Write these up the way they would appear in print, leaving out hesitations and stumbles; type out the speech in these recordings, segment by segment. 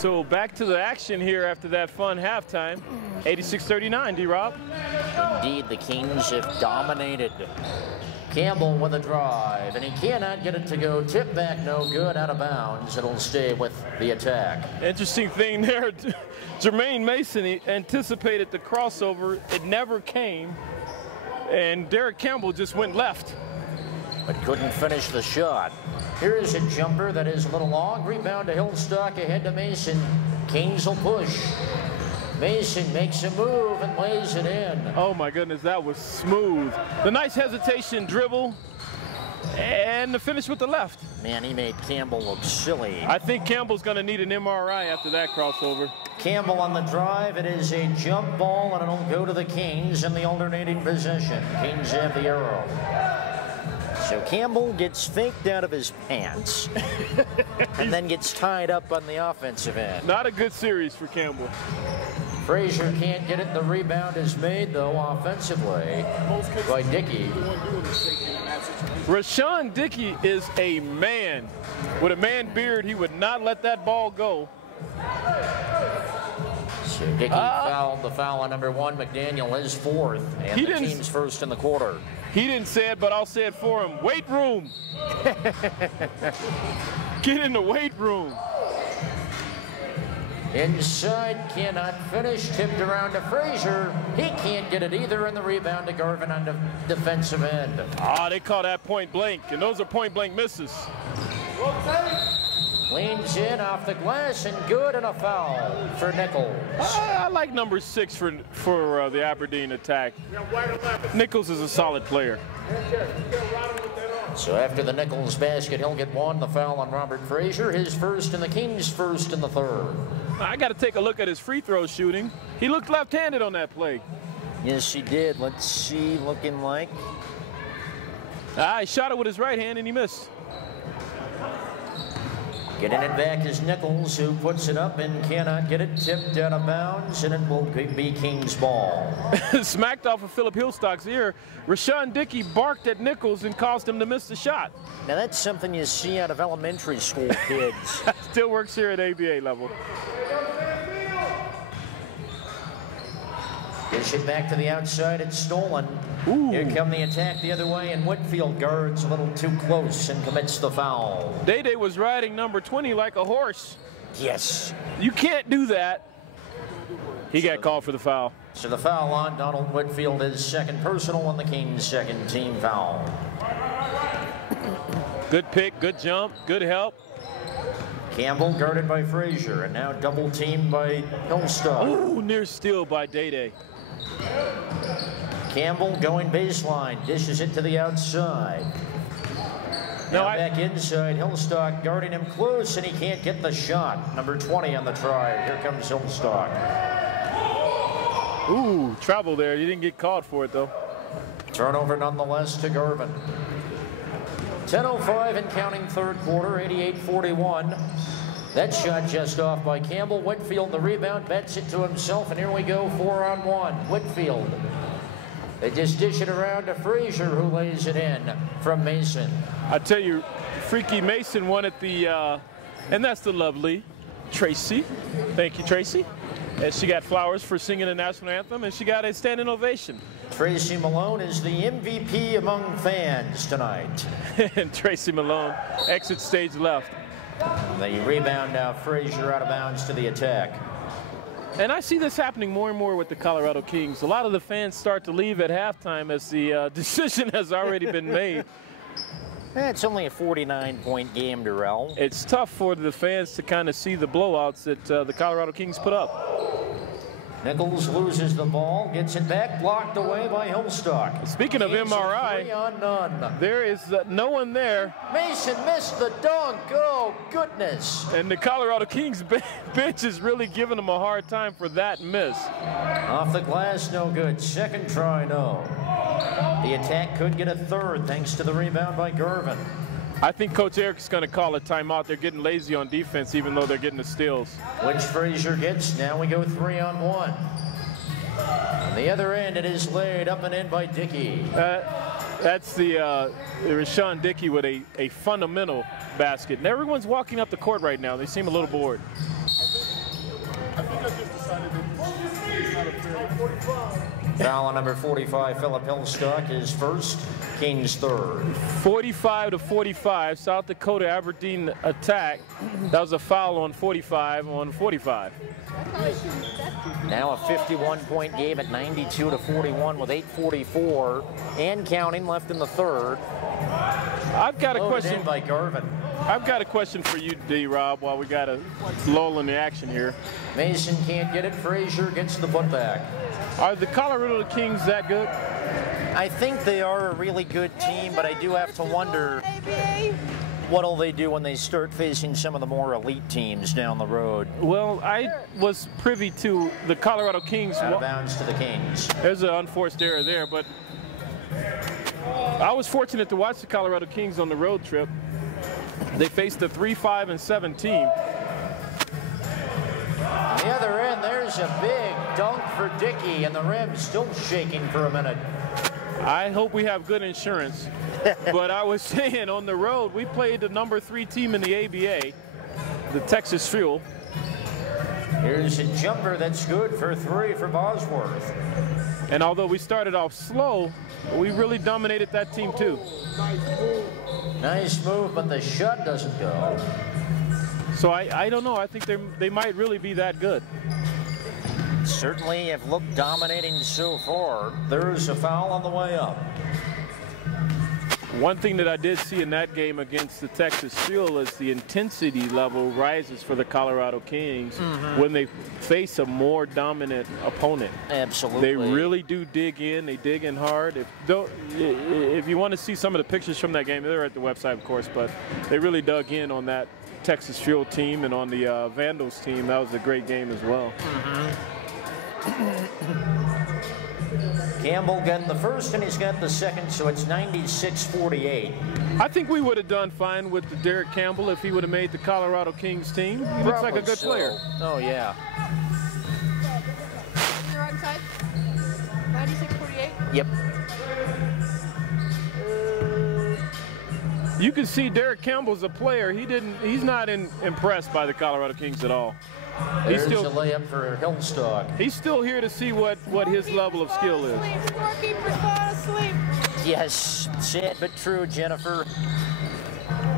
So back to the action here after that fun halftime. 86-39, D-Rob. Indeed, the Kings have dominated. Campbell with a drive, and he cannot get it to go. Tip back, no good, out of bounds. It'll stay with the attack. Interesting thing there. Jermaine Mason, he anticipated the crossover. It never came. And Derek Campbell just went left. But couldn't finish the shot. Here's a jumper that is a little long. Rebound to Hillstock, ahead to Mason. Kings will push. Mason makes a move and lays it in. Oh my goodness, that was smooth. The nice hesitation dribble and the finish with the left. Man, he made Campbell look silly. I think Campbell's going to need an MRI after that crossover. Campbell on the drive. It is a jump ball, and it'll go to the Kings in the alternating possession. Kings have the arrow. So Campbell gets faked out of his pants and then gets tied up on the offensive end. Not a good series for Campbell. Frazier can't get it. The rebound is made, though, offensively by Dickey. Rashawn Dickey is a man. With a man beard, he would not let that ball go. So Dickey fouled the foul on number 1. McDaniel is fourth, and the team's first in the quarter. He didn't say it, but I'll say it for him. Weight room. Get in the weight room. Inside, cannot finish. Tipped around to Frazier. He can't get it either, and the rebound to Garvin on the defensive end. They call that point blank, and those are point blank misses. Leans in off the glass, and good, and a foul for Nichols. I like number 6 for the Aberdeen attack. Nichols is a solid player. So after the Nichols basket, he'll get one. The foul on Robert Frazier, his first, and the Kings first in the third. I got to take a look at his free throw shooting. He looked left-handed on that play. Yes, he did. Let's see, looking like. He shot it with his right hand, and he missed. Getting it back is Nichols, who puts it up and cannot get it. Tipped out of bounds, and it will be Kings ball. Smacked off of Philip Hillstock's ear. Rashawn Dickey barked at Nichols and caused him to miss the shot. Now that's something you see out of elementary school kids. Still works here at ABA level. Dish it back to the outside. It's stolen. Ooh. Here come the attack the other way, and Whitfield guards a little too close and commits the foul. Day was riding number 20 like a horse. Yes. You can't do that. He got called for the foul. So the foul on Donald Whitfield is second personal, and the Kings' second team foul. Good pick, good jump, good help. Campbell guarded by Frazier, and now double teamed by Hillstock. Ooh, near steal by Day. Campbell going baseline, dishes it to the outside. Now back inside, Hillstock guarding him close, and he can't get the shot. Number 20 on the try. Here comes Hillstock. Ooh, travel there. You didn't get called for it, though. Turnover nonetheless to Garvin. 10:05 and counting third quarter, 88-41. That shot just off by Campbell. Whitfield, the rebound, bets it to himself, and here we go, 4-on-1. Whitfield. They just dish it around to Frazier, who lays it in from Mason. I tell you, Freaky Mason wanted the, and that's the lovely Tracy. Thank you, Tracy. And she got flowers for singing the national anthem, and she got a standing ovation. Tracy Malone is the MVP among fans tonight. And Tracy Malone exits stage left. The rebound now, Frazier out of bounds to the attack. And I see this happening more and more with the Colorado Kings. A lot of the fans start to leave at halftime as the decision has already been made. It's only a 49-point game, Darrell. It's tough for the fans to kind of see the blowouts that the Colorado Kings put up. Nichols loses the ball, gets it back, blocked away by Hillstock. Speaking of MRI, 3-on-none. there is no one there. Mason missed the dunk. Oh, goodness. And the Colorado Kings bench is really giving them a hard time for that miss. Off the glass, no good. Second try, no. The attack could get a third thanks to the rebound by Garvin. I think Coach Eric's going to call a timeout. They're getting lazy on defense, even though they're getting the steals. Which Frazier gets. Now we go 3-on-1. On the other end, it is laid up and in by Dickey. That's the Rashawn Dickey with a fundamental basket. And everyone's walking up the court right now. They seem a little bored. Foul on number 45, Philip Hillstock, is first. Kings third. 45-45, South Dakota Aberdeen attack. That was a foul on 45 on 45. Now a 51-point game at 92-41 with 8:44 and counting left in the third. I've got a question. In by Garvin. I've got a question for you, D-Rob, while we got a lull in the action here. Mason can't get it. Frazier gets the putback. Are the Colorado Kings that good? I think they are a really good team, but I do have to wonder what'll they do when they start facing some of the more elite teams down the road. Well, I was privy to the Colorado Kings. Out of bounds to the Kings. There's an unforced error there, but I was fortunate to watch the Colorado Kings on the road trip. They faced a 3-5-7 team. On the other end, there's a big dunk for Dickey, and the rim's still shaking for a minute. I hope we have good insurance. But I was saying, on the road, we played the number 3 team in the ABA, the Texas Fuel. Here's a jumper that's good for 3 for Bosworth. And although we started off slow, we really dominated that team too. Nice move, but the shot doesn't go. So I don't know. I think they might really be that good. Certainly have looked dominating so far. There's a foul on the way up. One thing that I did see in that game against the Texas Fuel is the intensity level rises for the Colorado Kings when they face a more dominant opponent. Absolutely. They really do dig in. They dig in hard. If you want to see some of the pictures from that game, they're at the website, of course, but they really dug in on that Texas Fuel team and on the Vandals team. That was a great game as well. Campbell got the first and he's got the second, so it's 96-48. I think we would have done fine with Derek Campbell if he would have made the Colorado Kings team. He looks like a good player. Oh, yeah. You're on side? 96-48? Yep. You can see Derek Campbell's a player. He's not impressed by the Colorado Kings at all. There's a layup for Hillstock. He's still here to see what his level of skill is. Scorekeeper's falling asleep. Yes, sad but true, Jennifer.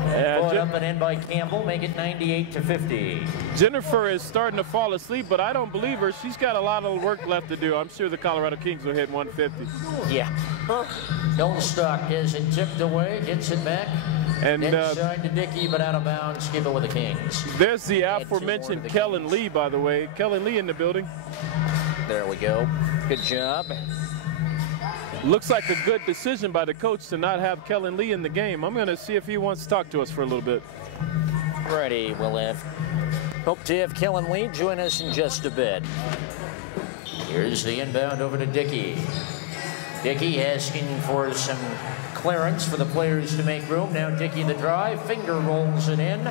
Put up and in by Campbell, make it 98-50. Jennifer is starting to fall asleep, but I don't believe her. She's got a lot of work left to do. I'm sure the Colorado Kings will hit 150. Yeah. Hillstock has it tipped away, gets it back. And inside to Dickey, but out of bounds. Keep it with the Kings. There's the aforementioned Kellen Lee, by the way. Kellen Lee in the building. There we go. Good job. Looks like a good decision by the coach to not have Kellen Lee in the game. I'm going to see if he wants to talk to us for a little bit. Righty, we'll hope to have Kellen Lee join us in just a bit. Here's the inbound over to Dickey. Dickey asking for some clearance for the players to make room. Now Dickey the drive, finger rolls it in,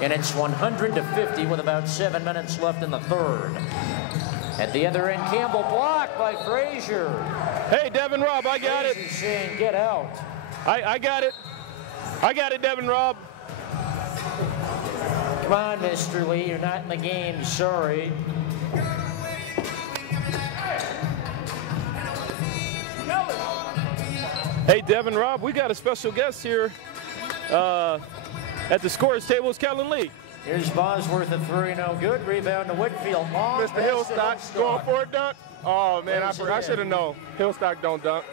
and it's 100-50 with about 7 minutes left in the third. At the other end, Campbell blocked by Frazier. Hey, Devin Robb, I got it. Saying, get out. I got it. I got it, Devin Robb. Come on, Mr. Lee, you're not in the game, sorry. Hey, Devin Robb, we got a special guest here at the scorer's table. It's Kellen Lee. Here's Bosworth at 3, no good. Rebound to Whitfield. Long Mr. Hillstock going for a dunk. Oh, man, I should have known. Hillstock don't dunk.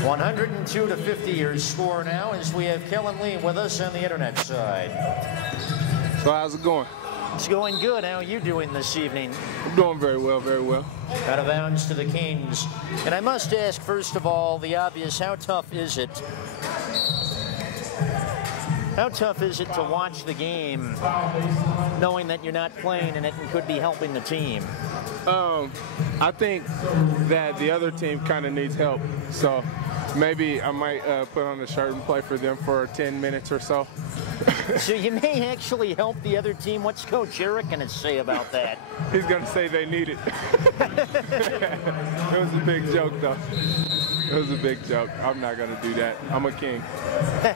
102-50 your score now as we have Kellen Lee with us on the internet side. So how's it going? It's going good. How are you doing this evening? I'm doing very well, very well. Out of bounds to the Kings. And I must ask, first of all, the obvious, how tough is it? How tough is it to watch the game knowing that you're not playing in it and could be helping the team? I think that the other team kind of needs help. So maybe I might put on the shirt and play for them for 10 minutes or so. So you may actually help the other team. What's Coach Eric going to say about that? He's going to say they need it. It was a big joke, though. It was a big joke. I'm not going to do that. I'm a king.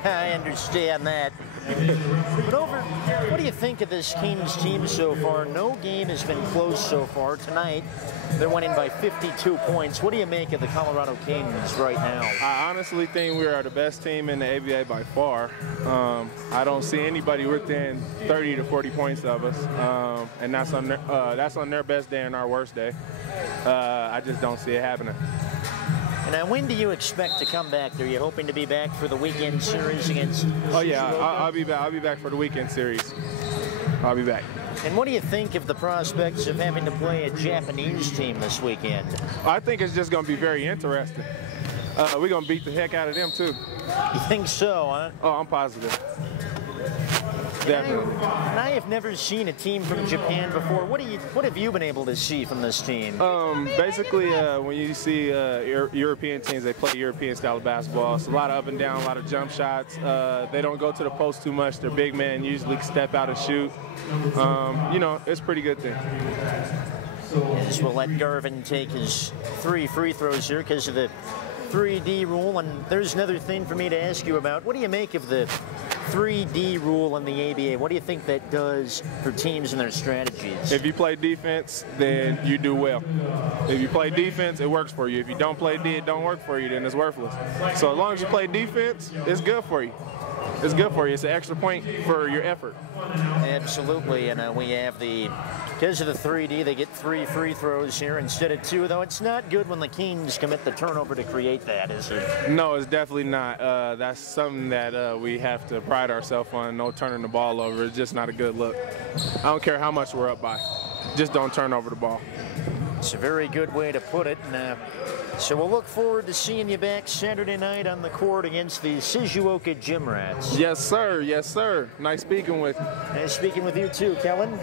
I understand that. But what do you think of this Kings team so far? No game has been close so far. Tonight, they're winning by 52 points. What do you make of the Colorado Kings right now? I honestly think we are the best team in the ABA by far. I don't see anybody within 30 to 40 points of us, and that's on their best day and our worst day. I just don't see it happening. And when do you expect to come back? Are you hoping to be back for the weekend series against? Oh yeah, I'll be back. I'll be back for the weekend series. I'll be back. And what do you think of the prospects of having to play a Japanese team this weekend? I think it's just going to be very interesting. We're going to beat the heck out of them too. You think so, huh? Oh, I'm positive. Definitely. And I have never seen a team from Japan before. What have you been able to see from this team? Basically, when you see European teams, they play European style of basketball. It's a lot of up and down, a lot of jump shots. They don't go to the post too much. Their big men usually step out and shoot. You know, it's a pretty good thing. As we'll let Garvin take his 3 free throws here because of the 3D rule. And there's another thing for me to ask you about. What do you make of the 3D rule in the ABA? What do you think that does for teams and their strategies? If you play defense, then you do well. If you play defense, it works for you. If you don't play D, it don't work for you, then it's worthless. So as long as you play defense, it's good for you. It's good for you. It's an extra point for your effort. Absolutely, and we have because of the 3D, they get 3 free throws here instead of 2, though it's not good when the Kings commit the turnover to create that, is it? No, it's definitely not. That's something that we have to pride ourselves on, no turning the ball over. It's just not a good look. I don't care how much we're up by. Just don't turn over the ball. It's a very good way to put it. And, so we'll look forward to seeing you back Saturday night on the court against the Shizuoka Gym Rats. Yes, sir. Yes, sir. Nice speaking with you. Nice speaking with you, too, Kellen.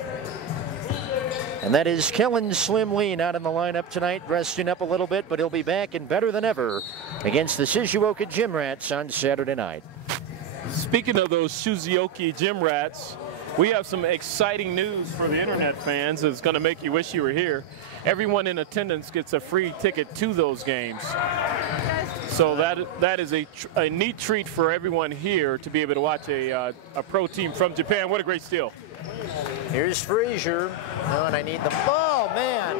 And that is Kellen Slim Lee, not in the lineup tonight, resting up a little bit, but he'll be back and better than ever against the Shizuoka Gym Rats on Saturday night. Speaking of those Shizuoka Gym Rats, we have some exciting news for the internet fans that's going to make you wish you were here. Everyone in attendance gets a free ticket to those games. So that is a neat treat for everyone here to be able to watch a pro team from Japan. What a great steal. Here's Frazier. Oh, and I need the ball, man.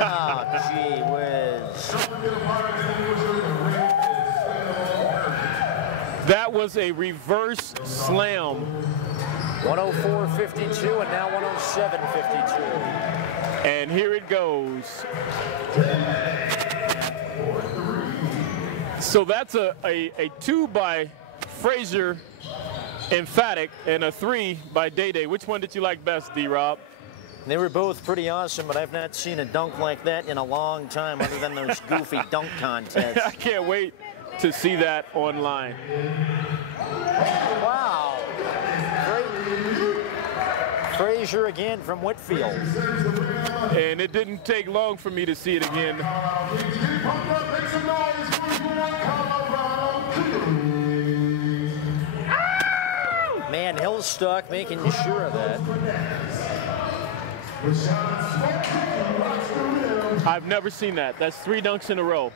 Oh, gee whiz. That was a reverse slam. 104-52 and now 107-52. And here it goes. So that's a 2 by Frazier, emphatic, and a 3 by Day-Day. Which one did you like best, D-Rob? They were both pretty awesome, but I've not seen a dunk like that in a long time other than those goofy dunk contests. I can't wait to see that online. Wow. Frazier again from Whitfield. And it didn't take long for me to see it again. Man, Hillstock making sure of that. I've never seen that. That's 3 dunks in a row.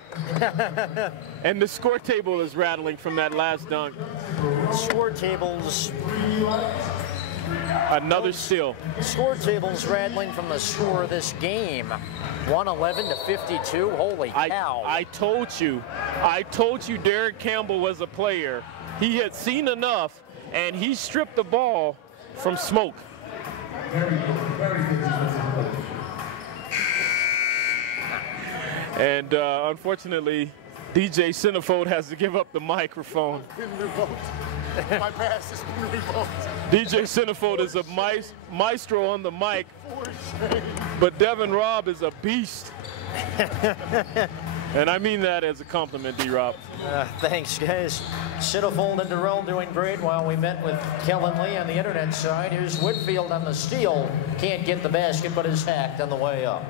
And the score table is rattling from that last dunk. Score tables. Another steal. Score tables rattling from the score of this game. 111-52. Holy cow. I told you Derek Campbell was a player. He had seen enough, and he stripped the ball from smoke. And unfortunately, DJ Centerfold has to give up the microphone. My pass has been revoked. DJ Centerfold is a maestro on the mic, but Devin Robb is a beast. And I mean that as a compliment, D-Rob. Thanks, guys. Centerfold and Durrell doing great while we met with Kellen Lee on the internet side. Here's Whitfield on the steal. Can't get the basket, but is hacked on the way up.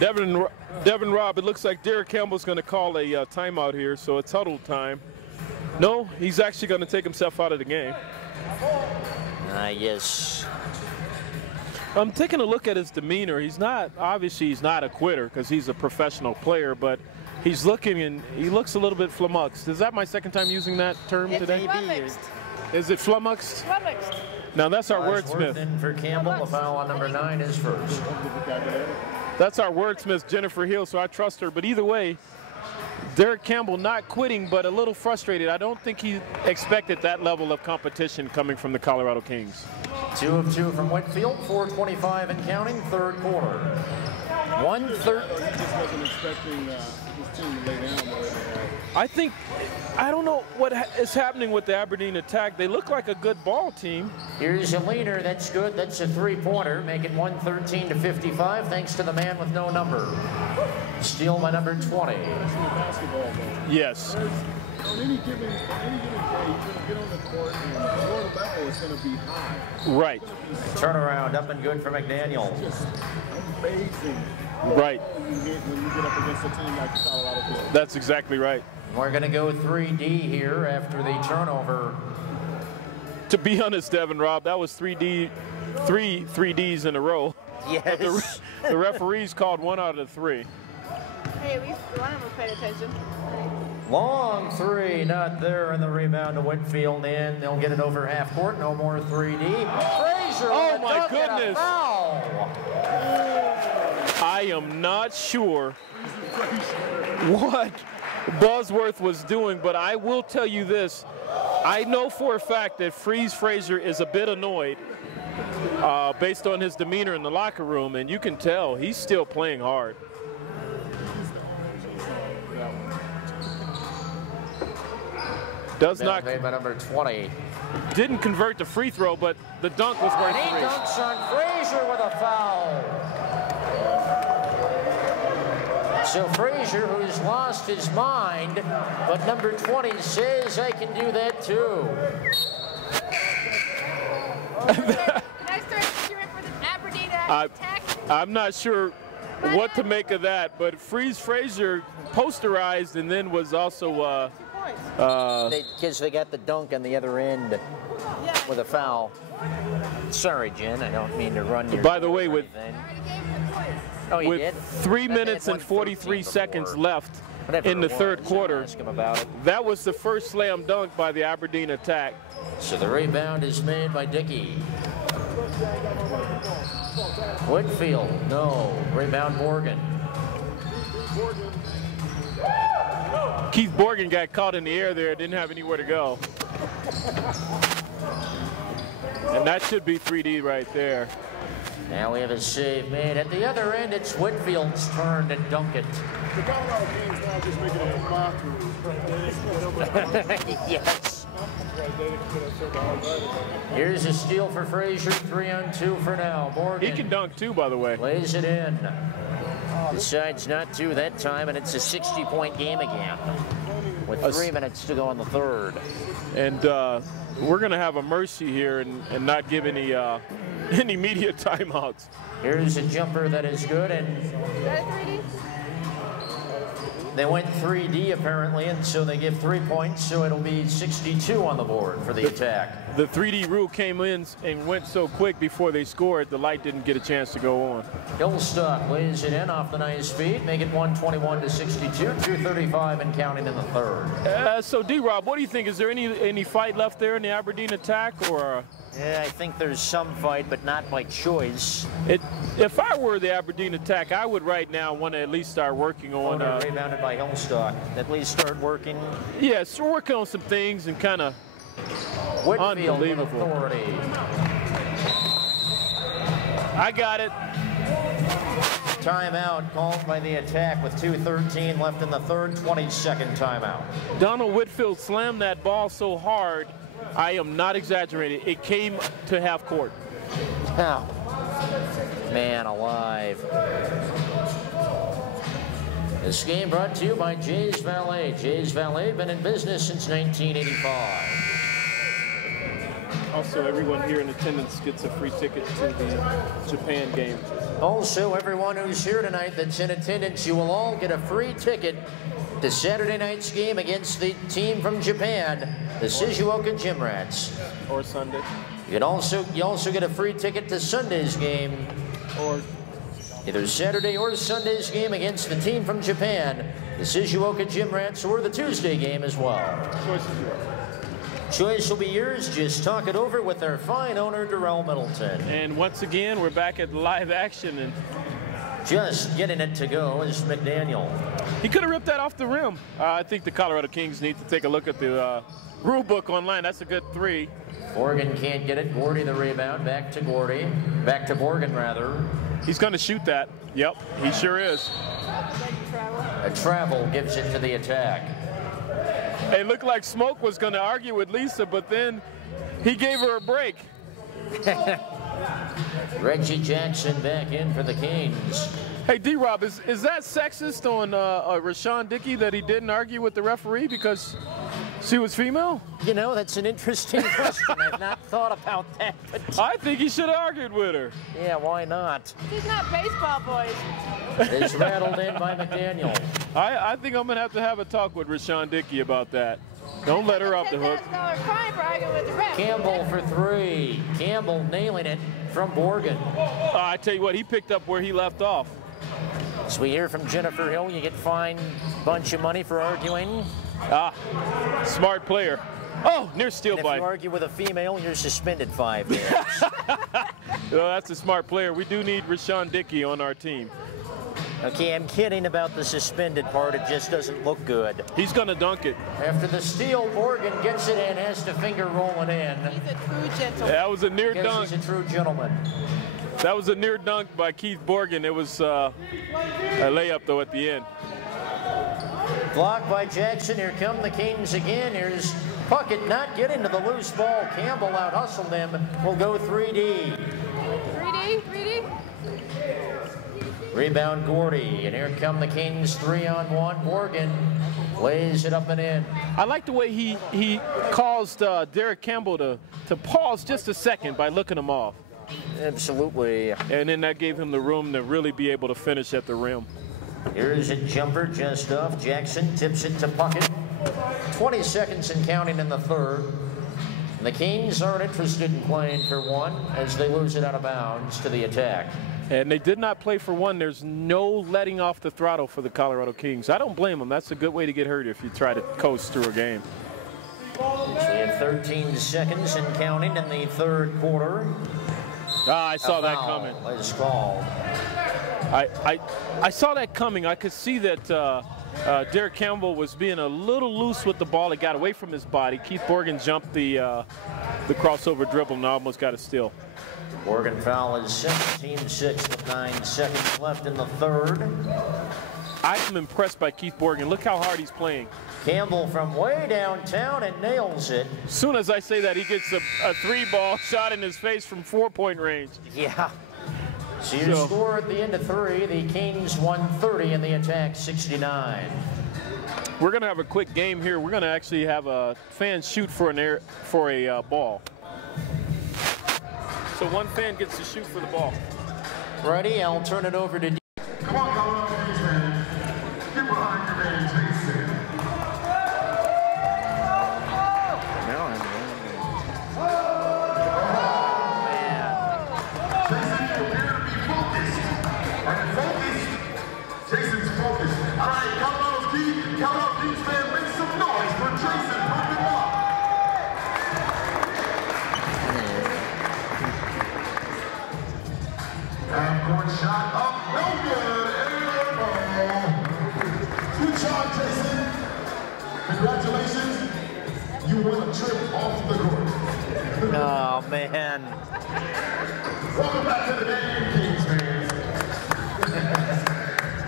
Devin Robb, it looks like Derek Campbell's going to call a timeout here, so it's huddle time. No, he's actually going to take himself out of the game. Yes. I'm taking a look at his demeanor. Obviously he's not a quitter because he's a professional player, but He's looking and he looks a little bit flummoxed. Is that my second time using that term today? Flummoxed. Is it flummoxed? Flummoxed. Now that's our Wordsworth wordsmith. in for Campbell. The foul on number 9 is first. That's our wordsmith, Jennifer Hill, so I trust her. But either way, Derek Campbell not quitting, but a little frustrated. I don't think he expected that level of competition coming from the Colorado Kings. 2 of 2 from Whitfield, 4:25 and counting, third quarter. 1-3. He just wasn't expecting his team to lay down the way they had. I don't know what is happening with the Aberdeen attack. They look like a good ball team. Here's a leaner. That's good. That's a three-pointer. Make it 113 to 55, thanks to the man with no number. Steal by number 20. Basketball, though. Yes. On any given day, you're going to get on the court and your level is going to be high. Right. Turnaround up and good for McDaniel. Just amazing. Right. When you get up against a team like the Colorado Kings. That's exactly right. We're going to go 3D here after the turnover. To be honest, Devin, Rob, that was 3 3Ds in a row. Yes. The referees called 1 out of 3. Hey, at least one of them paid attention. Long three, not there, and the rebound to Whitfield in. They'll get it over half court. No more 3D. Frazier. Oh, with a my dunk and a goodness. foul. I am not sure what Buzzworth was doing, but I will tell you this. I know for a fact that Frazier is a bit annoyed based on his demeanor in the locker room, and you can tell he's still playing hard. Does not Made by number 20. didn't convert the free throw, but the dunk was worth And he 3. dunks on Frazier with a foul. So Frazier, who's lost his mind, but number 20 says, I can do that too. Nice start cheering for the Aberdeen attack. I'm not sure what to make of that, but Frazier posterized and then was also 2 points. Because they got the dunk on the other end with a foul. Sorry, Jen, I don't mean to run your... By the way, with Oh, you with did? 3 minutes and 43 seconds left in the third quarter, Ask him about it. that was the first slam dunk by the Aberdeen attack. So the rebound is made by Dickey. Whitfield, no. Rebound Morgan. Keith Borgen got caught in the air there, didn't have anywhere to go. And that should be 3D right there. Now we have a save made. At the other end, it's Whitfield's turn to dunk it. The Colorado Kings now just making it a mockery. Yes. Here's a steal for Frazier. 3-on-2 for now. Morgan He can dunk too, by the way. lays it in. Decides not to that time, and it's a 60-point game again. With 3 minutes to go in the third. And we're going to have a mercy here and not give any immediate timeouts. Here's a jumper that is good, and Is that a 3D? they went 3D apparently, and so they give 3 points, so it'll be 62 on the board for the attack. The 3D rule came in and went so quick before they scored, the light didn't get a chance to go on. Hillstock lays it in off the nice feed, make it 121 to 62, 2:35 and counting in the third. So D-Rob, what do you think? Is there any fight left there in the Aberdeen attack, or? Yeah, I think there's some fight, but not by choice. If I were the Aberdeen attack, I would right now want to at least start working on. Rebounded by Hillstock. At least start working. Yeah, so working on some things and kind of. Whitfield with Unbelievable. authority. I got it. Timeout called by the attack with 2:13 left in the third. 22nd timeout. Donald Whitfield slammed that ball so hard, I am not exaggerating. It came to half court. Now, man alive. This game brought to you by Jay's Valet. Jay's Valet, been in business since 1985. Also, everyone here in attendance gets a free ticket to the Japan game. Also, everyone who's here tonight that's in attendance, you will all get a free ticket to Saturday night's game against the team from Japan, the Shizuoka Gym Rats. Or Sunday. You also get a free ticket to Sunday's game, Or either Saturday or Sunday's game against the team from Japan, This is Uoka Gym Rats, or the Tuesday game as well. Choice will be yours. Just talk it over with our fine owner, Darrell Middleton. And once again, we're back at live action. And just getting it to go is McDaniel. he could have ripped that off the rim. I think the Colorado Kings need to take a look at the rule book online. That's a good 3. Borgen can't get it. Gordy the rebound. Back to Gordy. Back to Borgen, rather. He's going to shoot that. Yep, he sure is. A travel gives it to the attack. It looked like Smoke was going to argue with Lisa, but then he gave her a break. Reggie Jackson back in for the Kings. Hey, D-Rob, is that sexist on Rashawn Dickey that he didn't argue with the referee because she was female? You know, that's an interesting question. I've not thought about that. But I think he should have argued with her. yeah, why not? These not baseball boys. It's rattled in by McDaniel. I think I'm going to have a talk with Rashawn Dickey about that. Don't let her off the hook. $10,000 fine for arguing with the ref. Campbell for 3. Campbell nailing it from Borgen. I tell you what, he picked up where he left off. As we hear from Jennifer Hill, you get fined a bunch of money for arguing. Smart player. Oh, near steal And if by. you argue with a female, you're suspended 5 days. Well, that's a smart player. We do need Rashawn Dickey on our team. Okay, I'm kidding about the suspended part. It just doesn't look good. He's going to dunk it. After the steal, Borgen gets it and has to finger roll it in. He's a true gentleman. That was a near Because dunk. he's a true gentleman. That was a near dunk by Keith Borgen. It was a layup, though, at the end. Blocked by Jackson. Here come the Kings again. Here's Puckett not getting to the loose ball. Campbell out hustled him. Will go 3D. 3D. Rebound Gordy. And here come the Kings 3-on-1. Morgan lays it up and in. I like the way he caused Derek Campbell to pause just a second by looking him off. Absolutely. And then that gave him the room to really be able to finish at the rim. Here's a jumper just off. Jackson tips it to Puckett. 20 seconds and counting in the third. And the Kings aren't interested in playing for one as they lose it out of bounds to the attack. And they did not play for one. There's no letting off the throttle for the Colorado Kings. I don't blame them. That's a good way to get hurt if you try to coast through a game. So we have 13 seconds and counting in the third quarter. I saw that coming. Is called. I saw that coming. I could see that Derek Campbell was being a little loose with the ball. It got away from his body. Keith Borgen jumped the crossover dribble and almost got a steal. Borgen foul is 17-6 with 9 seconds left in the third. I'm impressed by Keith Borgen. Look how hard he's playing. Campbell from way downtown and nails it. As soon as I say that, he gets a 3-ball shot in his face from 4-point range. Yeah. So your score at the end of 3, the Kings 130 and the attack 69. We're going to have a quick game here. We're going to actually have a fan shoot for a ball. So one fan gets to shoot for the ball. Ready? I'll turn it over to Come on, Colorado Kings, man. Get behind your man, Jason. Jason, you appear to be focused. And focused. Jason's focused. All right, Colorado Kings fan, make some noise for Jason from the block. Half-court shot up, no good, air ball. Good job, Jason. Congratulations. You won a trip off the court. Oh, man. Welcome back to the game, Kings fans.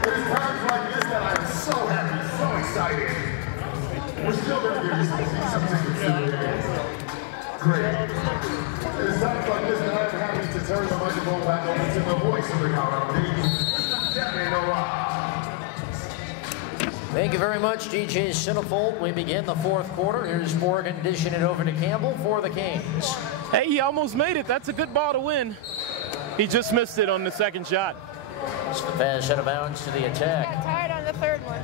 It is times like this that I'm so happy, so excited. We're still going to give you some tickets to the game. Great. It is times like this that I'm happy to turn the microphone back over to the voice of the Colorado Kings. Definitely no rock. Thank you very much, DJ Cinefold. We begin the fourth quarter. Here's Morgan dishing it over to Campbell for the Kings. Hey, he almost made it. That's a good ball to win. He just missed it on the second shot. It's the pass out of bounds to the attack. Got tired on the third one.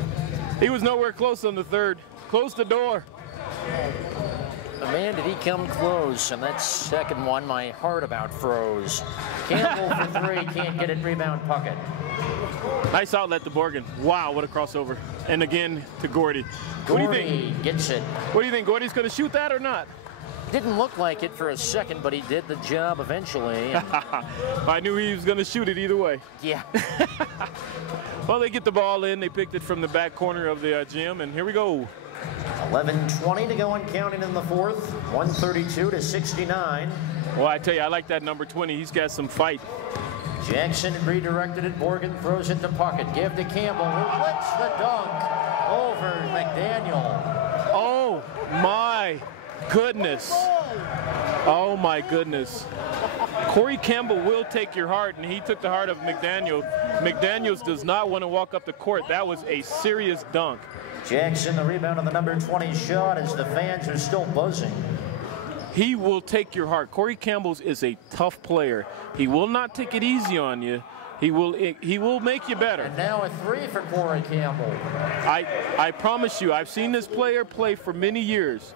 He was nowhere close on the third. Close the door. But man, did he come close. And that second one, my heart about froze. Campbell for 3, can't get it. Rebound Puckett. Nice outlet to Borgen. Wow, what a crossover. and again to Gordy. What do you think? Gordy gets it. What do you think? Gordy's going to shoot that or not? Didn't look like it for a second, but he did the job eventually. And I knew he was going to shoot it either way. yeah. Well, they get the ball in. They picked it from the back corner of the gym, and here we go. 11:20 to go and counting in the fourth. 132 to 69. Well, I tell you, I like that number 20. He's got some fight. Jackson redirected it. Morgan throws it to Puckett. Give to Campbell, who lets the dunk over McDaniel. Oh, my goodness. Oh, my goodness. Corey Campbell will take your heart, and he took the heart of McDaniel. McDaniels does not want to walk up the court. That was a serious dunk. Jackson, the rebound on the number 20 shot as the fans are still buzzing. He will take your heart. Corey Campbell is a tough player. He will not take it easy on you. He will make you better. And now a three for Corey Campbell. I promise you, I've seen this player play for many years.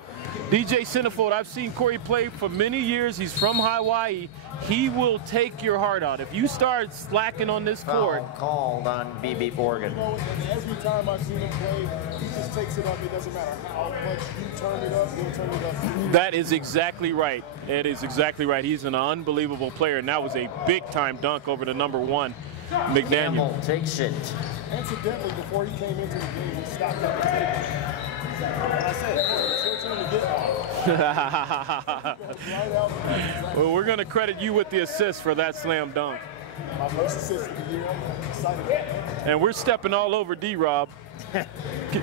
DJ Cinefold, I've seen Corey play for many years. He's from Hawaii. He will take your heart out. If you start slacking on this court. Foul called on B.B. Morgan. You know, every time I've seen him play, he just takes it up. It doesn't matter how much you turn it up, he'll turn it up. That is exactly right. It is exactly right. He's an unbelievable player, and that was a big-time dunk over the number 1, McDaniel. Campbell takes it. Incidentally, before he came into the game, he stopped at the table. And I said, it's your turn to get off. Well, we're going to credit you with the assist for that slam dunk. My first assist of the year. I'm excited. And we're stepping all over D-Rob.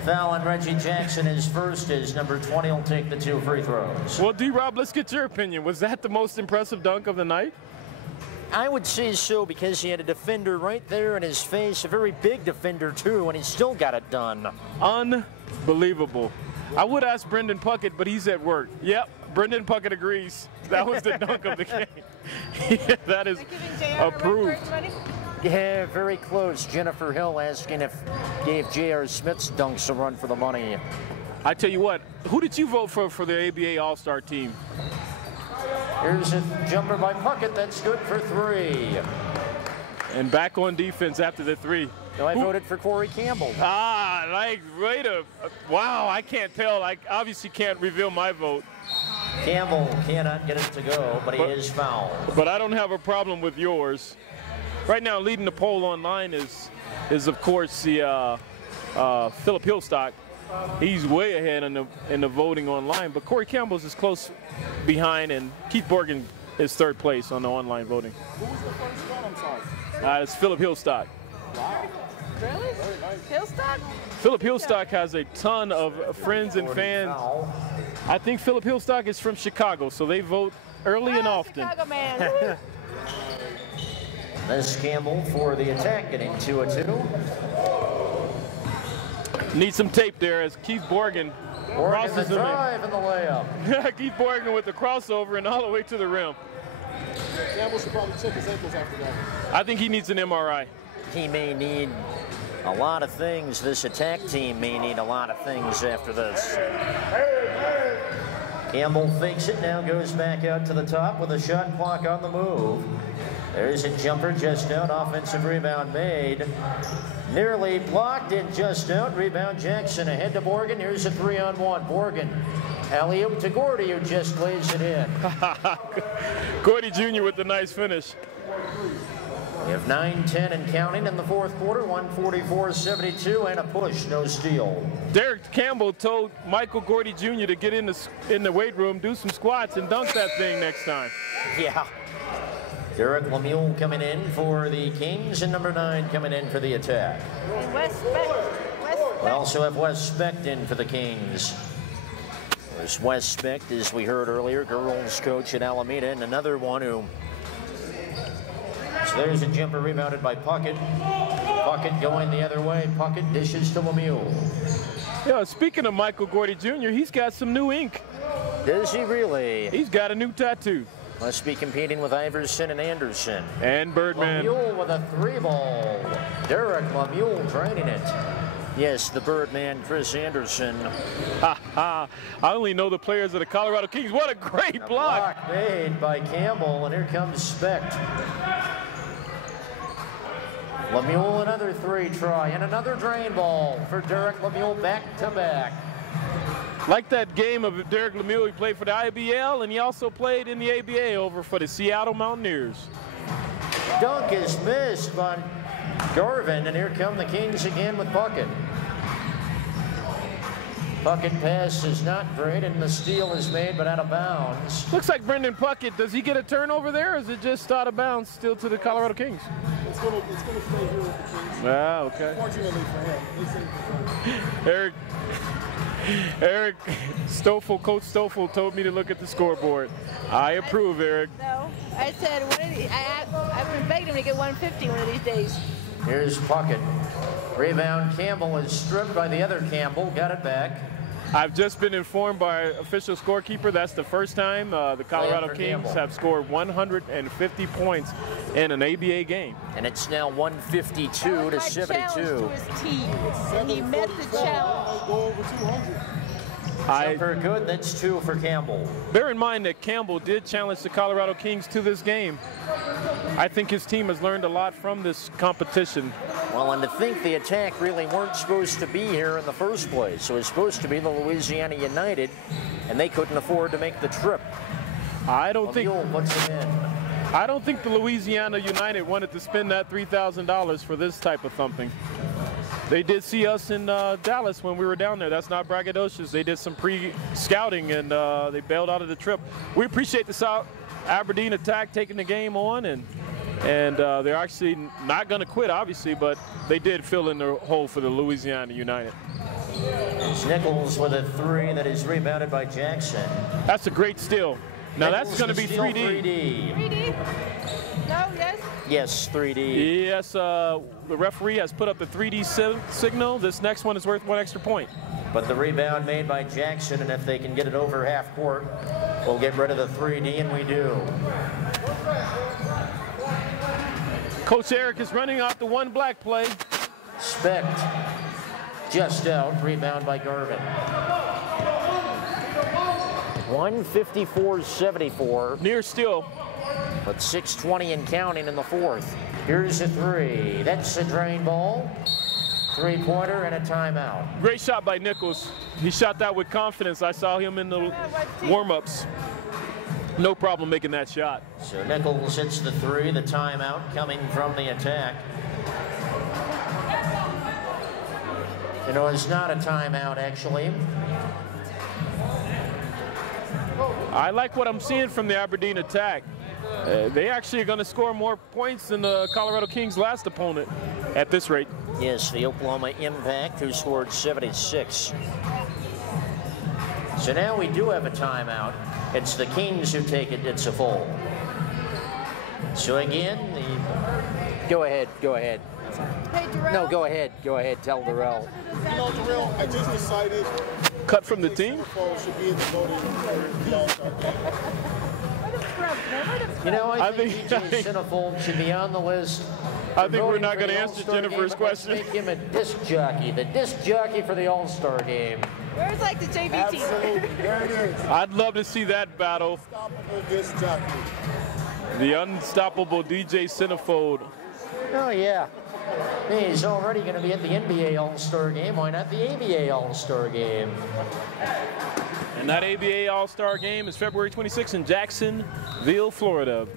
Foul on Reggie Jackson is first as number 20 will take the 2 free throws. Well, D-Rob, let's get your opinion. Was that the most impressive dunk of the night? I would say so because he had a defender right there in his face, a very big defender too, and he still got it done. Unbelievable. I would ask Brendan Puckett, but he's at work. Yep, Brendan Puckett agrees. That was the dunk of the game. That is approved. Yeah, very close. Jennifer Hill asking if gave J.R. Smith's dunks a run for the money. I tell you what, who did you vote for the ABA All-Star team? Here's a jumper by Puckett. That's good for 3. And back on defense after the 3. No, I voted for Corey Campbell. Wow, I can't tell. I obviously can't reveal my vote. Campbell cannot get it to go, but he is fouled. But I don't have a problem with yours. Right now, leading the poll online is of course the Philip Hillstock. He's way ahead in the voting online, but Corey Campbell's is close behind, and Keith Borgen is 3rd place on the online voting. Who was the first one? I'm sorry. It's Philip Hillstock. Wow. Really? Hillstock? Philip Hillstock has a ton of friends and fans. I think Philip Hillstock is from Chicago, so they vote early and often. Chicago man. This Campbell for the attack, getting 2-2. Need some tape there as Keith Borgen crosses the drive and the layup. Keith Borgen with the crossover and all the way to the rim. Campbell should probably check his ankles after that. I think he needs an MRI. He may need a lot of things. This attack team may need a lot of things after this. Campbell fakes it, now goes back out to the top with a shot clock on the move. There's a jumper just out, offensive rebound made. Nearly blocked and just out. Rebound Jackson ahead to Morgan. Here's a 3-on-1. Morgan, alley-oop to Gordy, who just lays it in. Gordy Jr. with the nice finish. We have 9-10 and counting in the fourth quarter. 144-72 and a push, no steal. Derek Campbell told Michael Gordy Jr. to get in the weight room, do some squats, and dunk that thing next time. Yeah. Derek Lemuel coming in for the Kings, and number 9 coming in for the attack. And West Speck. We also have Wes Specht in for the Kings. There's Wes Specht, as we heard earlier, girls coach at Alameda, and another one who... So there's a jumper rebounded by Puckett. Puckett going the other way. Puckett dishes to Lemuel. Yeah, speaking of Michael Gordy Jr., he's got some new ink. Does he really? He's got a new tattoo. Must be competing with Iverson and Anderson. And Birdman. Lemuel with a 3-ball. Derek Lemuel draining it. Yes, the Birdman, Chris Anderson. Ha ha. I only know the players of the Colorado Kings. What a great block. Block made by Campbell, and here comes Specht. Lemuel another 3 try and another drain ball for Derek Lemuel back to back. Like that game of Derek Lemuel, he played for the IBL and he also played in the ABA over for the Seattle Mountaineers. Dunk is missed by Garvin, and here come the Kings again with Puckett. Puckett pass is not great, and the steal is made, but out of bounds. Looks like Brendan Puckett. Does he get a turnover there, or is it just out of bounds still to the Colorado Kings? It's gonna stay here with the Kings. Ah, okay. Fortunately for him. Eric Stoffel, Coach Stoffel told me to look at the scoreboard. I approve, Eric. No, I said, I've been begging him to get 150 one of these days. Here's Puckett. Rebound, Campbell is stripped by the other Campbell, got it back. I've just been informed by official scorekeeper that's the first time the Colorado Kings Campbell have scored 150 points in an ABA game. And it's now 152 to 72. To his team, and he met the challenge. Go over 200. Jumper good, that's 2 for Campbell. Bear in mind that Campbell did challenge the Colorado Kings to this game. I think his team has learned a lot from this competition. Well, and to think the Attack really weren't supposed to be here in the first place. It was supposed to be the Louisiana United, and they couldn't afford to make the trip. I don't think the Louisiana United wanted to spend that $3,000 for this type of thumping. They did see us in Dallas when we were down there. That's not braggadocious. They did some pre-scouting, and they bailed out of the trip. We appreciate the South Aberdeen Attack taking the game on, and they're actually not going to quit, obviously, but they did fill in the hole for the Louisiana United. It's Nichols with a 3 that is rebounded by Jackson. That's a great steal. Now Nichols that's going to be 3D. 3D? No, yes? Yes, 3D. Yes, the referee has put up the 3D signal. This next one is worth 1 extra point. But the rebound made by Jackson, and if they can get it over half court, we'll get rid of the 3D, and we do. Coach Eric is running off the 1 black play. Specht just out, rebound by Garvin. 154-74. Near steal. But 6:20 and counting in the 4th. Here's a 3. That's a drain ball. 3-pointer and a timeout. Great shot by Nichols. He shot that with confidence. I saw him in the warm-ups. No problem making that shot. So Nichols hits the 3, the timeout coming from the Attack. You know, it's not a timeout, actually. I like what I'm seeing from the Aberdeen Attack. They actually are going to score more points than the Colorado Kings' last opponent at this rate. Yes, the Oklahoma Impact, who scored 76. So now we do have a timeout. It's the Kings who take it. It's a full. So again, go ahead. Hey, Darrell. No, go ahead. Tell Darrell. You know, Darrell, I just decided Cut from the team? should be in the voting for the All-Star game. You know, I think DJ Cinefold should be on the list. I think we're not going to answer Jennifer's game, question. Let's make him a disc jockey, the disc jockey for the All-Star game. Where's like the JV team? Absolutely, there it is. I'd love to see that battle. Unstoppable disc jockey. The unstoppable DJ Cinefold. Oh, yeah. Hey, he's already going to be at the NBA All-Star game. Why not the ABA All-Star game? And that ABA All-Star game is February 26th in Jacksonville, Florida.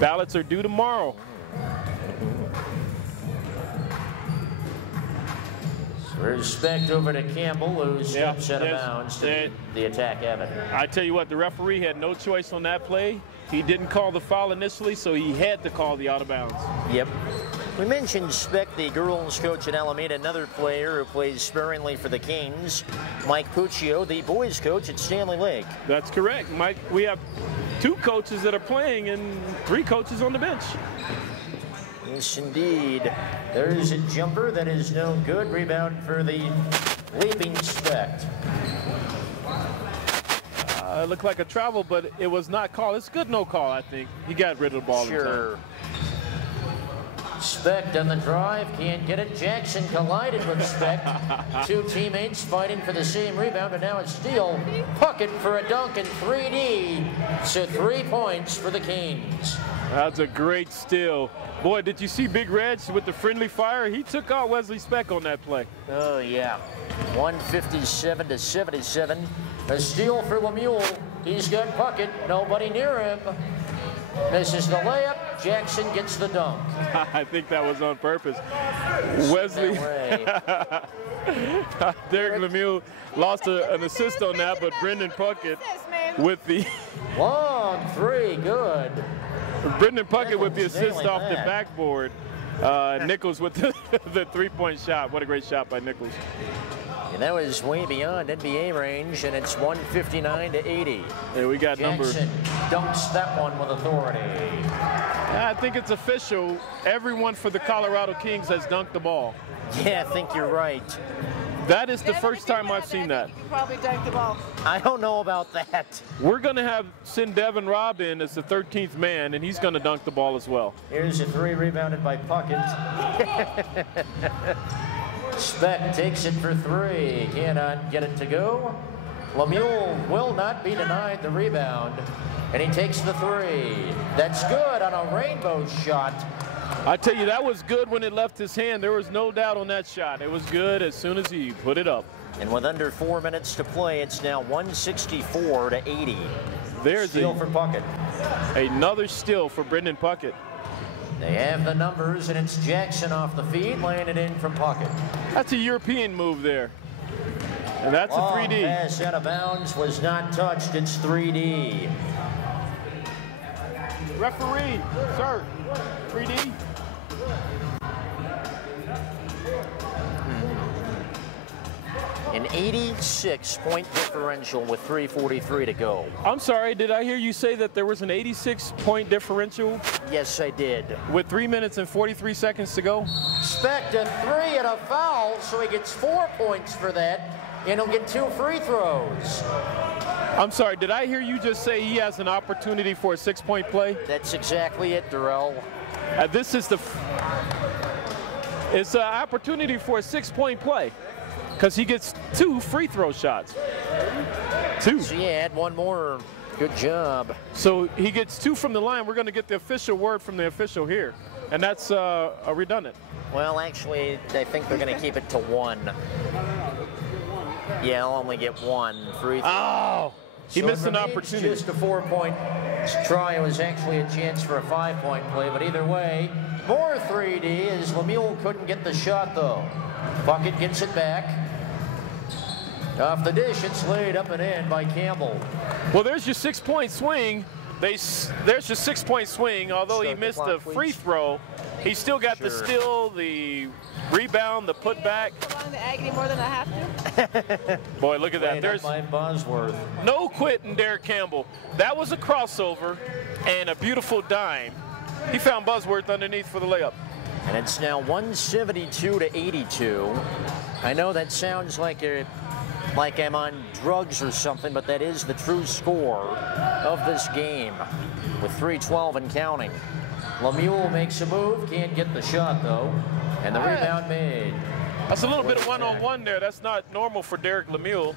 Ballots are due tomorrow. Respect over to Campbell, who steps out of bounds to the Attack Evan. I tell you what, the referee had no choice on that play. He didn't call the foul initially, so he had to call the out of bounds. Yep. We mentioned Specht, the girls coach at Alameda, another player who plays sparingly for the Kings. Mike Puccio, the boys coach at Stanley Lake. That's correct, Mike. We have 2 coaches that are playing and 3 coaches on the bench. Yes, indeed. There's a jumper that is no good. Rebound for the leaping Specht. It looked like a travel, but it was not called. It's good no call, I think. He got rid of the ball in time. Sure. Specht on the drive, can't get it. Jackson collided with Specht. Two teammates fighting for the same rebound, and now a steal. Puckett for a dunk in 3D. So 3 points for the Kings. That's a great steal. Boy, did you see Big Reg with the friendly fire? He took out Wesley Specht on that play. Oh, yeah. 157 to 77. A steal for Lemuel. He's got Puckett. Nobody near him. Misses the layup. Jackson gets the dunk. I think that was on purpose. Wesley. Derek Lemieux lost an assist on that, but Brendan Puckett with the long three, good. Brendan Puckett with the assist off the backboard. Nichols with the 3-point shot. What a great shot by Nichols. And that was way beyond NBA range, and it's 159 to 80. Yeah, we got Jackson dunks that one with authority. I think it's official. Everyone for the Colorado Kings has dunked the ball. Yeah, I think you're right. That is the first time I've seen that. You can probably dunk the ball. I don't know about that. We're going to send Devin Robb in as the 13th man, and he's going to dunk the ball as well. Here's a three rebounded by Puckett. Specht takes it for three. Cannot get it to go. Lemuel will not be denied the rebound, and he takes the three. That's good on a rainbow shot. I tell you, that was good when it left his hand. There was no doubt on that shot. It was good as soon as he put it up. And with under 4 minutes to play, it's now 164 to 80. There's steal for Puckett. Another steal for Brendan Puckett. They have the numbers, and it's Jackson off the feed, laying it in from Puckett. That's a European move there. And that's a 3D. Pass out of bounds, was not touched. It's 3D. Referee, sir, 3D. An 86-point differential with 3:43 to go. I'm sorry, did I hear you say that there was an 86-point differential? Yes, I did. With 3 minutes and 43 seconds to go? Specht a three and a foul, so he gets 4 points for that, and he'll get 2 free throws. I'm sorry, did I hear you just say he has an opportunity for a 6-point play? That's exactly it, Darrell. This is it's an opportunity for a 6-point play because he gets 2 free throw shots. 2. So yeah, add one more. Good job. So he gets 2 from the line. We're going to get the official word from the official here, and that's redundant. Well, actually, I think they're going to keep it to 1. Yeah, I'll only get 1 free throw. Oh! He missed an opportunity. Just a 4-point try. It was actually a chance for a 5-point play, but either way, more 3D as Lemuel couldn't get the shot, though. Puckett gets it back. Off the dish, it's laid up and in by Campbell. Well, there's your 6-point swing. There's your 6-point swing. Although he missed the free throw, he still got the steal, the rebound, the putback. The agony more than I have to. Boy, look at that. There's by Bosworth. No quitting, Derek Campbell. That was a crossover and a beautiful dime. He found Bosworth underneath for the layup. And it's now 172 to 82. I know that sounds like I'm on drugs or something, but that is the true score of this game with 3:12 and counting. Lemuel makes a move, can't get the shot though, and the rebound made. That's a little bit of one-on-one there. That's not normal for Derek Lemuel.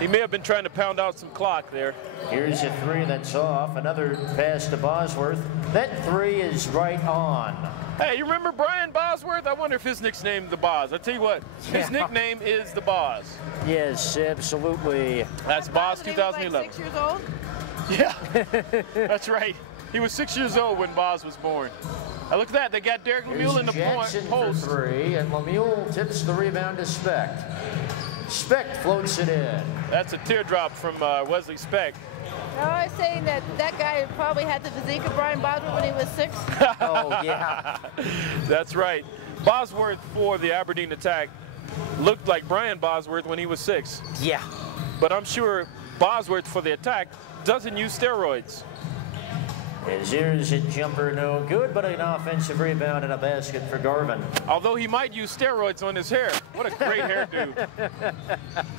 He may have been trying to pound out some clock there. Here's a three that's off. Another pass to Bosworth. That three is right on. Hey, you remember Brian Bosworth? I wonder if his nickname's the Boz. I tell you what, his nickname is the Boz. Yes, absolutely. That's Boz 2011. Like 6 years old? Yeah, that's right. He was 6 years old when Boz was born. Now look at that. They got Derek Lemuel in the Jackson post. For three, and Lemuel tips the rebound to Specht. Specht floats it in. That's a teardrop from Wesley Specht. I was saying that guy probably had the physique of Brian Bosworth when he was 6. Oh, yeah. That's right. Bosworth for the Aberdeen Attack looked like Brian Bosworth when he was 6. Yeah. But I'm sure Bosworth for the Attack doesn't use steroids. As here's a jumper, no good, but an offensive rebound and a basket for Garvin. Although he might use steroids on his hair. What a great hairdo.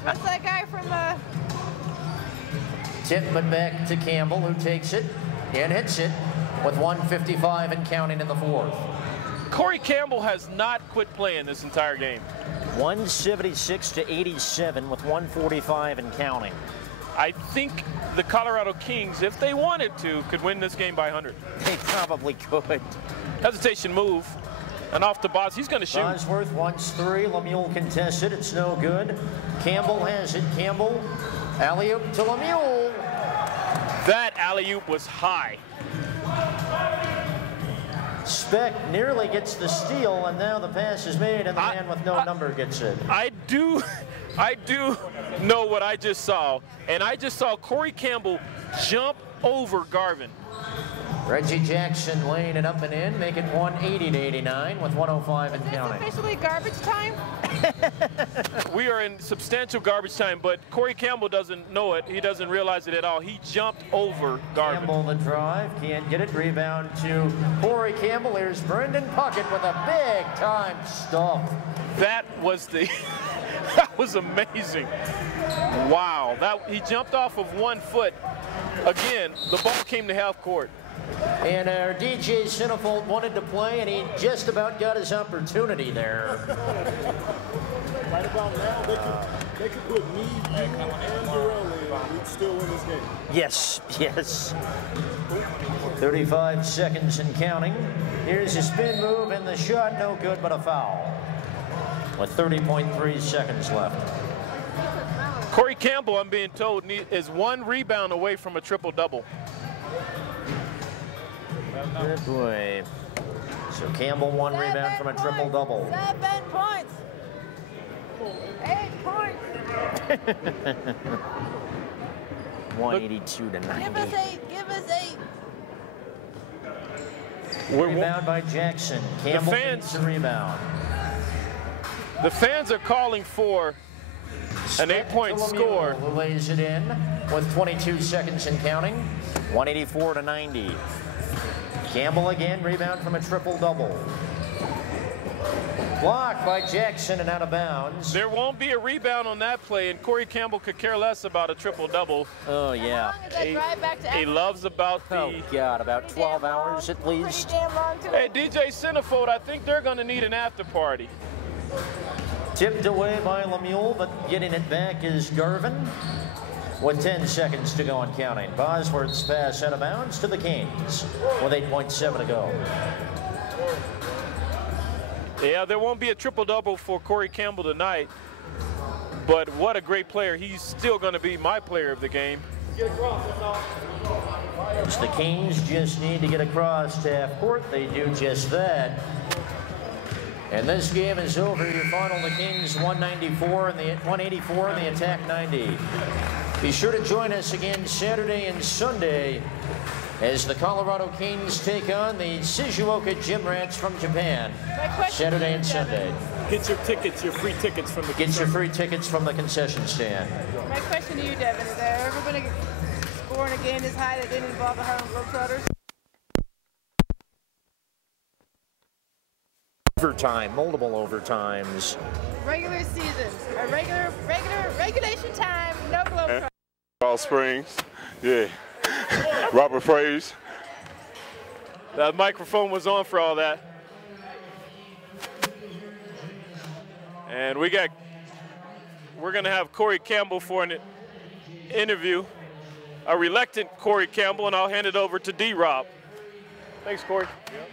That's that guy from Tip it back to Campbell, who takes it and hits it. with 1:55 and counting in the fourth. Corey Campbell has not quit playing this entire game. 176-87 with 1:45 and counting. I think the Colorado Kings, if they wanted to, could win this game by 100. They probably could. Hesitation move. And off to Bos. He's going to shoot. Bosworth wants three. Lemieux contested. It's no good. Campbell has it. Campbell. Alley-oop to Lemieux. That alley-oop was high. Speck nearly gets the steal, and now the pass is made, and the man with no number gets it. I do know what I just saw, and I just saw Corey Campbell jump over Garvin. Reggie Jackson laying it up and in, make it 180-89 with 1:05 and counting. Is this officially garbage time? We are in substantial garbage time, but Corey Campbell doesn't know it. He doesn't realize it at all. He jumped over Garvin. Campbell the drive, can't get it. Rebound to Corey Campbell. Here's Brendan Puckett with a big-time stop. That was the... That was amazing. Wow. He jumped off of 1 foot. Again, the ball came to half court. And our DJ Cinefold wanted to play, and he just about got his opportunity there. Right about now, they could put me, you, and Durrell in. We'd still win this game. Yes, yes. 35 seconds and counting. Here's a spin move, and the shot no good, but a foul. With 30.3 seconds left. Corey Campbell, I'm being told, is 1 rebound away from a triple-double. Good boy. So Campbell 1 rebound from a triple-double. 7 points. 8 points. 182-90. Give us 8. Give us 8. Rebound by Jackson. Campbell gets a rebound. The fans are calling for an 8-point score. Who lays it in with 22 seconds and counting. 184-90. Campbell again, rebound from a triple-double. Blocked by Jackson and out of bounds. There won't be a rebound on that play, and Corey Campbell could care less about a triple-double. Oh, yeah. He loves about the... Oh, God, about 12 hours at least. Hey, DJ Cinefold, I think they're going to need an after party. Tipped away by Lemieux, but getting it back is Garvin. With 10 seconds to go and counting. Bosworth's pass out of bounds to the Kings with 8.7 to go. Yeah, there won't be a triple-double for Corey Campbell tonight, but what a great player. He's still going to be my player of the game. As the Kings just need to get across to half court, they do just that. And this game is over. Your final, the Kings 184 and the 184 and the Attack 90. Be sure to join us again Saturday and Sunday as the Colorado Kings take on the Shizuoka Gym Rats from Japan. Saturday and Sunday. Get your tickets, your free tickets from the Get your free tickets from the concession stand. My question to you, Devin, is there ever going to score in a game this high that didn't involve the Harlem Globetrotters? Overtime, multiple overtimes. Regular season, or regulation time, no Globetrotters. All Springs, yeah. Robert Fraze. That microphone was on for all that. And we're going to have Corey Campbell for an interview. A reluctant Corey Campbell, and I'll hand it over to D-Rob. Thanks, Corey. Yep.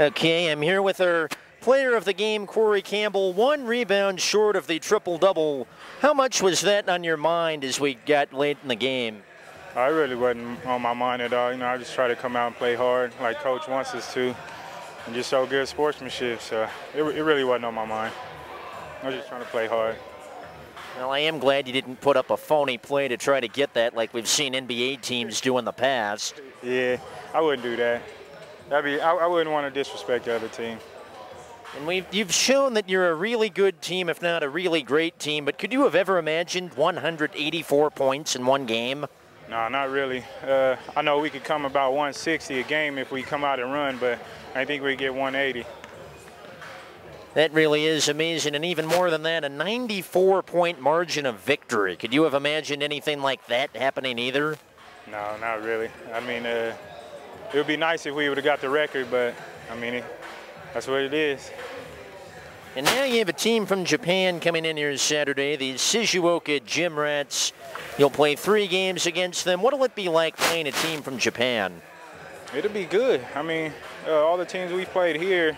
Okay, I'm here with our player of the game, Corey Campbell. 1 rebound short of the triple-double. How much was that on your mind as we got late in the game? I really wasn't on my mind at all. You know, I just try to come out and play hard like Coach wants us to and just show good sportsmanship. So it really wasn't on my mind. I was just trying to play hard. Well, I am glad you didn't put up a phony play to try to get that like we've seen NBA teams do in the past. Yeah, I wouldn't do that. I wouldn't want to disrespect the other team. And you've shown that you're a really good team, if not a really great team, but could you have ever imagined 184 points in one game? No, not really. I know we could come about 160 a game if we come out and run, but I think we get 180. That really is amazing, and even more than that, a 94-point margin of victory. Could you have imagined anything like that happening either? No, not really. I mean, it would be nice if we would have got the record, but, I mean, that's what it is. And now you have a team from Japan coming in here Saturday, the Shizuoka Gym Rats. You'll play 3 games against them. What'll it be like playing a team from Japan? It'll be good. I mean, all the teams we've played here,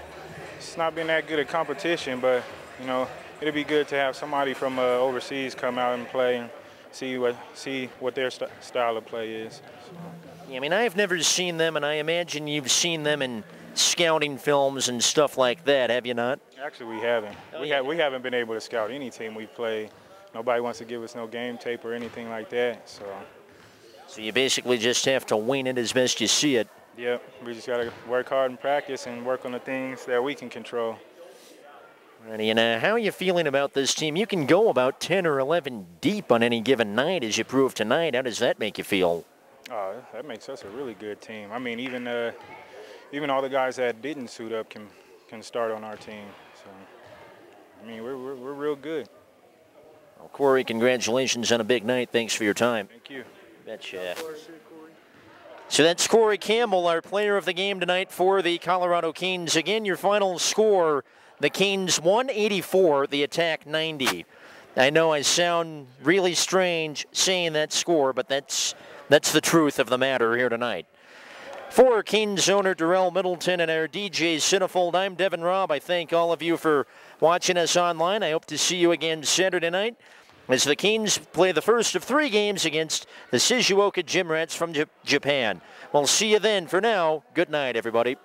it's not been that good a competition, but, you know, it'll be good to have somebody from overseas come out and play and see what their style of play is. Yeah, I mean, I've never seen them, and I imagine you've seen them in scouting films and stuff like that, have you not? Actually, we haven't. We haven't been able to scout any team we've played. Nobody wants to give us no game tape or anything like that. So you basically just have to wing it as best you see it. Yep, we just got to work hard and practice and work on the things that we can control. Ready, and how are you feeling about this team? You can go about 10 or 11 deep on any given night, as you proved tonight. How does that make you feel? Oh, that makes us a really good team. I mean, even all the guys that didn't suit up can start on our team. So, I mean, we're real good. Well, Corey, congratulations on a big night. Thanks for your time. Thank you. Betcha. So that's Corey Campbell, our player of the game tonight for the Colorado Canes. Again, your final score, the Canes 184, the Attack 90. I know I sound really strange saying that score, but that's the truth of the matter here tonight. For Canes owner Darrell Middleton and our DJ Cinefold, I'm Devin Robb. I thank all of you for watching us online. I hope to see you again Saturday night as the Canes play the first of 3 games against the Shizuoka Gym Rats from Japan. We'll see you then. For now, good night, everybody.